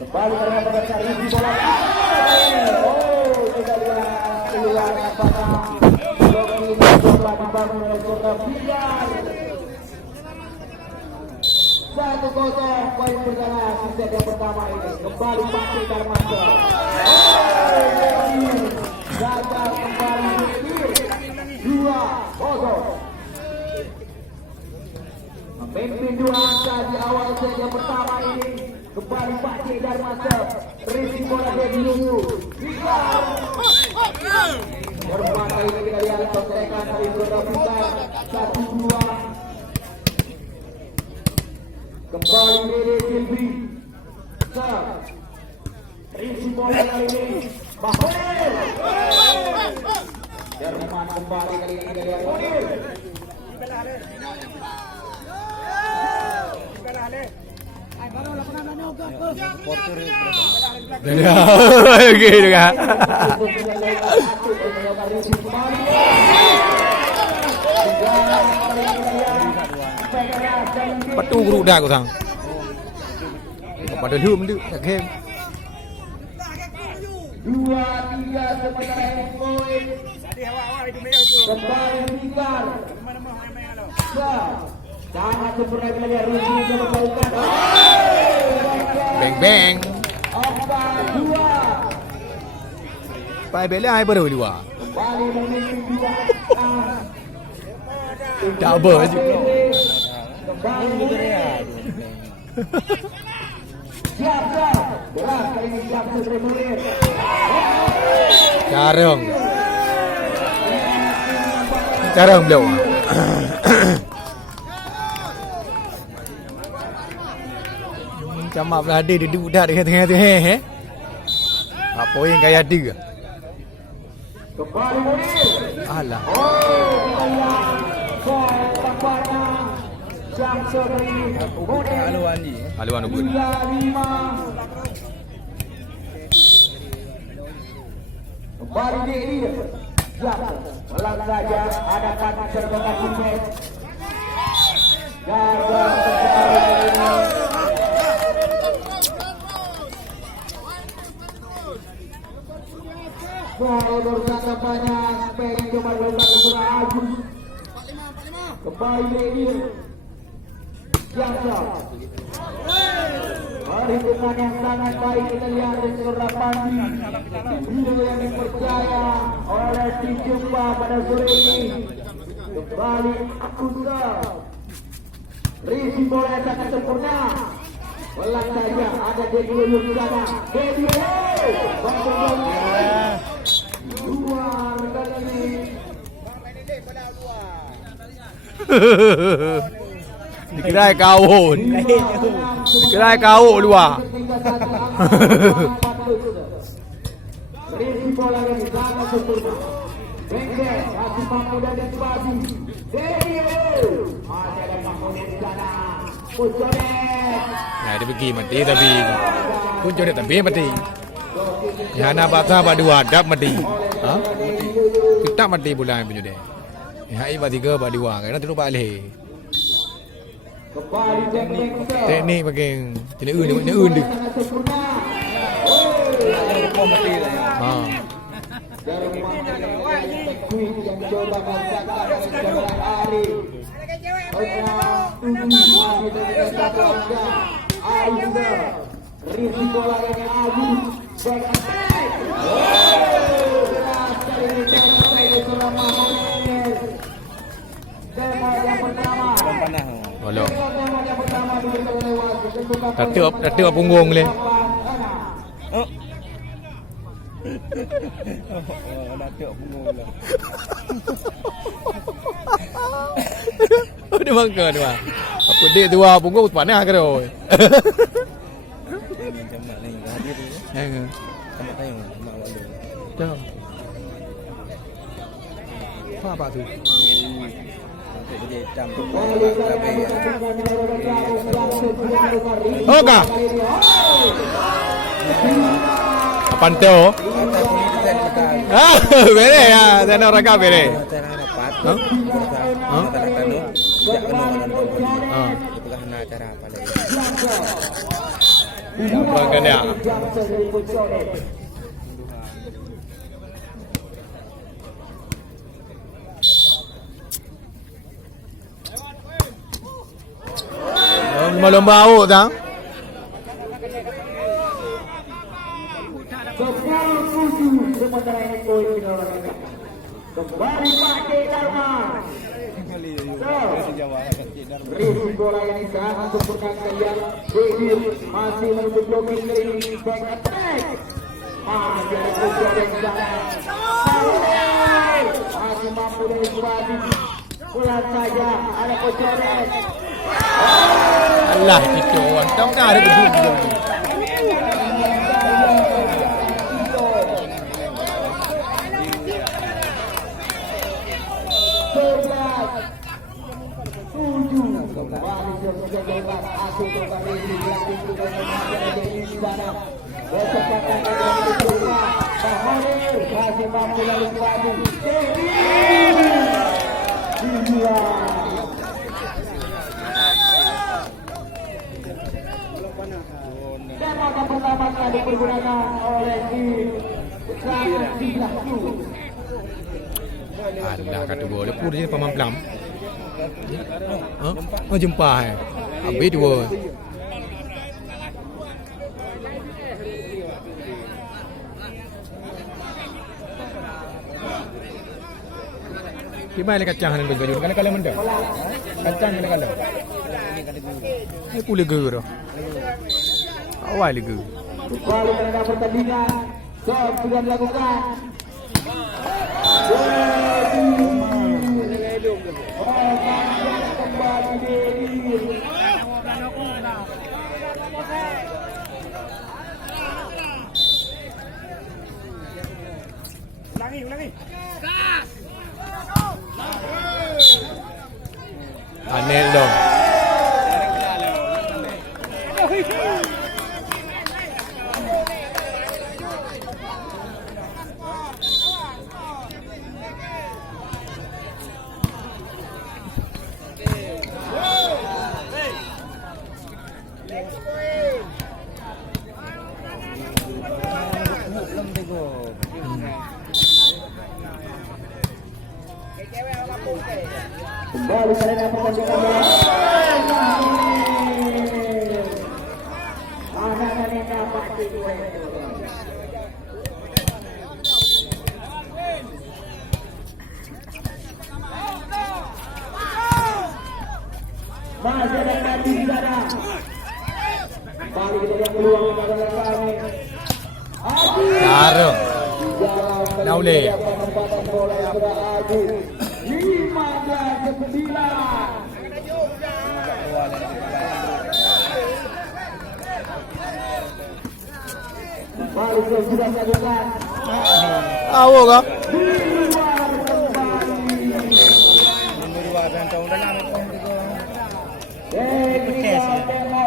Kembali dengan pemirsa Rizky bola. Oh, tidak keluar apakah blok ini coba dibangun oleh Kota Biar. 1-0 poin pertama set yang pertama ini. Kembali Patri Darmanto. Gagal kembali Rizky 2-0. Memimpin 2 angka di awal set yang pertama ini. Kembali Pakcik Darmanto. Rizky bola dia dulu. Bermata ini kita lihat kontekan dari Kota Biar 1-2. Kembali Dede Silvi. Rizky bola kali ini. Mahmud. Jerman kembali kali ini kita lihat Mahmud. Gitu kan. Bắt tu guru dah kau sang. Pada lu mendu tak game. 2-3 sementara poin. Kembali Fikar. Sangat sempurna pilihan Rizky untuk membalikkan. Bang bang. 4-2. Pai bela ai baru dua. Kembali memimpin 2. Tak apa je. Kembali siap. Beras kali ini siap Sremulir. Carang belum. Macam apa ada duduk dah dekat tengah-tengah. Apa yang kaya ada? Kembali Munir. Alah. Kita lihat tampaknya jam sore ini Munir. Haluan ubun. 3-5. Kembali dia. Melang saja ada kata terbatas ini. Gagal sekali ini. Saya bersama banyak pengen coba melakukan surah Agus. Kembali dia. Jasa. Perhitungan yang sangat baik kita lihat di surah Pandi. Video yang dipercaya oleh tim jumpa pada sore ini. Kembali Akusa. Rizky bola yang sangat sempurna. Pelan saja ada Dedi Lulus di sana. Dedi luar kali. Dikira kau. Dikira kau luar. Rizky bola yang sangat sempurna. Bengkel kasih Mahmud dan Badi. Dedi masih ada Mahmud di sana. Puconet. Nah, dia pergi mati tapi kunci dia tapi mati. Ya nak baca dua adab mati. Ha? Kita mati bulan punya dia. Ya ai ba tiga ba dua kan tu balik. Kembali Teknik bagian jenis un dia. Ha. Rizky bola yang Agus. Halo. Dah punggung le. Oh, dah tengok punggung lah. Dia makan dia. Apa dia tua punggung panas ke oi. Macam nak ni hadir tu. Sama tayang mak walu. Dah. Apa tu? Jadi jam tu. Oka. Panteo. Ah, bere ya, sana orang ka bere. Ha? Ha? Ya, acara apa lagi? Apa kena? Lomba-lomba awak tak? Sementara ini poin final mereka. Kembali pakai Dharma. Risi bola yang sangat sempurna kalian. Risi masih menutup blocking dari back attack. Masih ada pukulan yang sangat. Masih mampu dari Suwadi. Pulang saja ada Kocoret. Alah itu orang tahu dah ada gedung. Tembakan pertama kali digunakan oleh tim Alah kata gua dia pun dia pamam pelam. Oh jumpa habis dua. Gimana kacang dengan baju kan kalau mendak. Kacang dengan kalau. Ini kulit geru. Awal lagi. Kembali pada pertandingan. Sudah dilakukan. Anel dong. Kembali pada pertandingan. Anak-anak dapat dua. Masih ada kaki di sana. Kembali kita yang peluang kepada kami. Taruh. Naule. Penempatan bola yang sudah adu. 15-9. Kembali sudah dilakukan. Awak kah?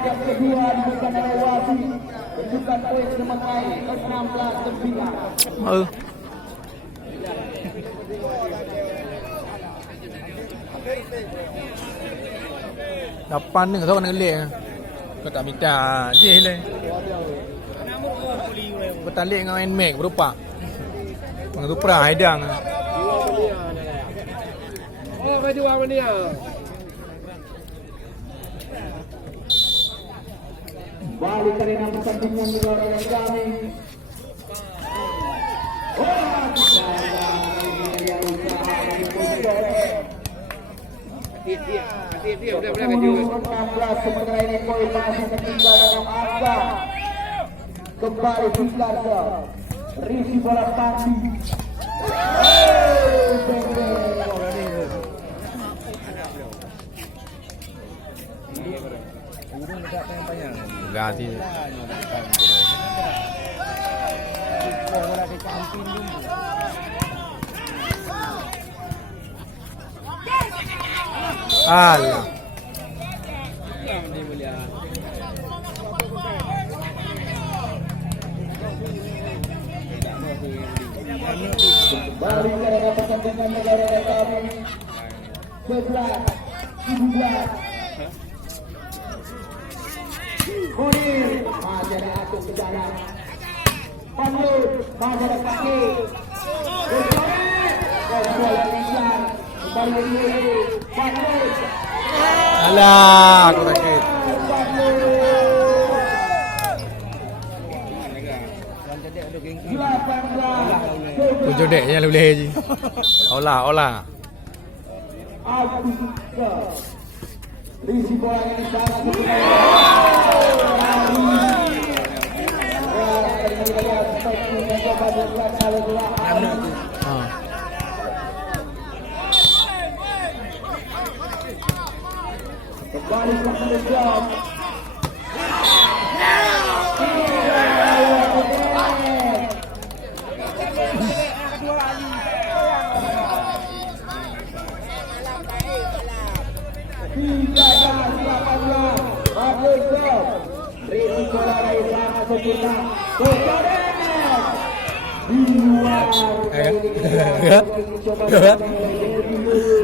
Yang kedua diberikan oleh wasit. Menunjukkan poin sementara 16-9. Dapan ni kau nak lek. Kau tak minta je le. Bertalik dengan main make berupa. Mengenai pra haidang. Oh, kedua mana dia? Balik karena pertandingan negara yang kami. Dia udah kaju. 16 sementara ini poin masih tertinggal dalam angka. Kembali Fiskarsa. Risi bola tadi. Ganti. Alah. Kembali karena pertandingan negara yang kami. 11-17. Kuning jadi atur berjalan. Panggil, masih ada kaki. Gol Indonesia. Kembali ini, panggil. Alah, aku sakit. Kunjung dek yang boleh je. Olah. Risi bola ini sangat kembali ke penjajah.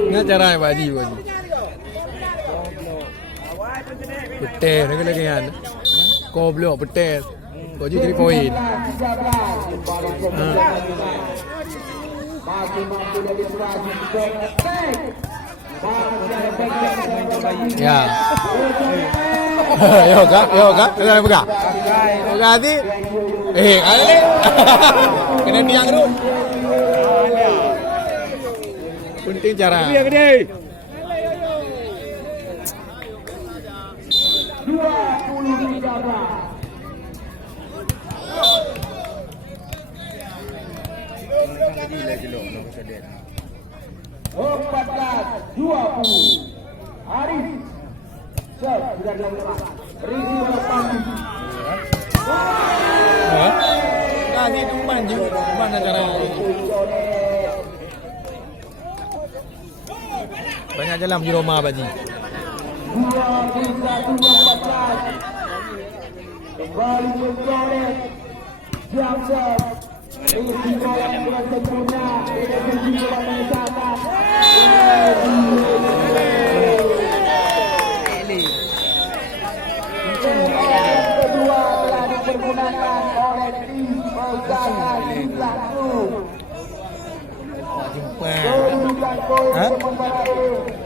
Ingat cara Pak Haji. Petir lagi kan. Kau belum petir. Kau jadi poin. Ya. Yo kak. Kita buka. Buka hati. Ini. Kena tiang tu. Penting cara. Gede. 14-20. Arif sudah dilakukan. Risi berdepan. Kasih umpan je. Mana cara? Banyak jalan di rumah Pak Haji. 2-14. Kembali mencoret. Jam-jam. Risi bola yang sempurna. Risi bola yang sangat. Kedua telah dipergunakan oleh tim Perdagangan Islamku.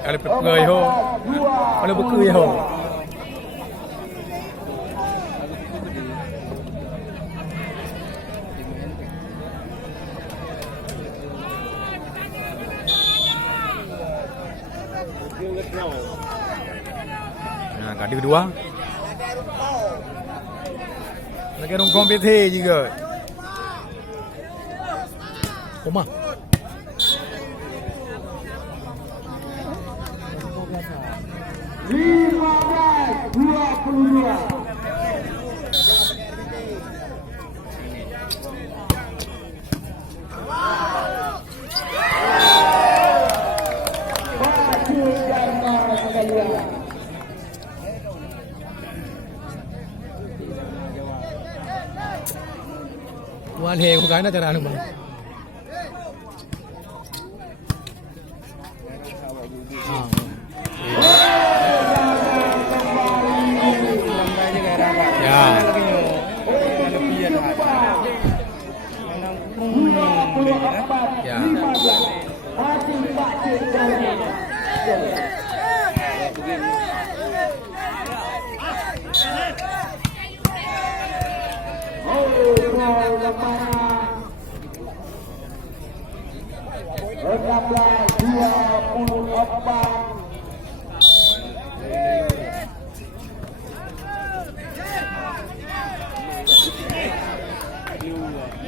Kalau berkerai ho. Kalau berkerai ho. Nah, kali kedua. Lagi orang kompetisi juga. Koma. Tuan hei, bukan ada cara anu bang. Ya. Ya.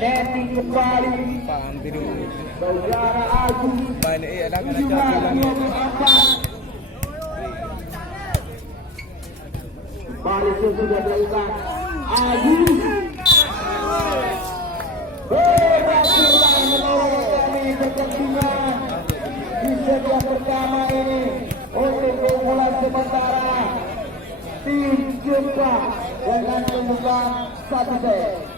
Netting kembali Saudara Agung balik sudah dilakukan Agung berhasillah menolong kami kepentingan di sebelah pertama ini untuk bola sementara tim Jepang dengan membuka 1-0.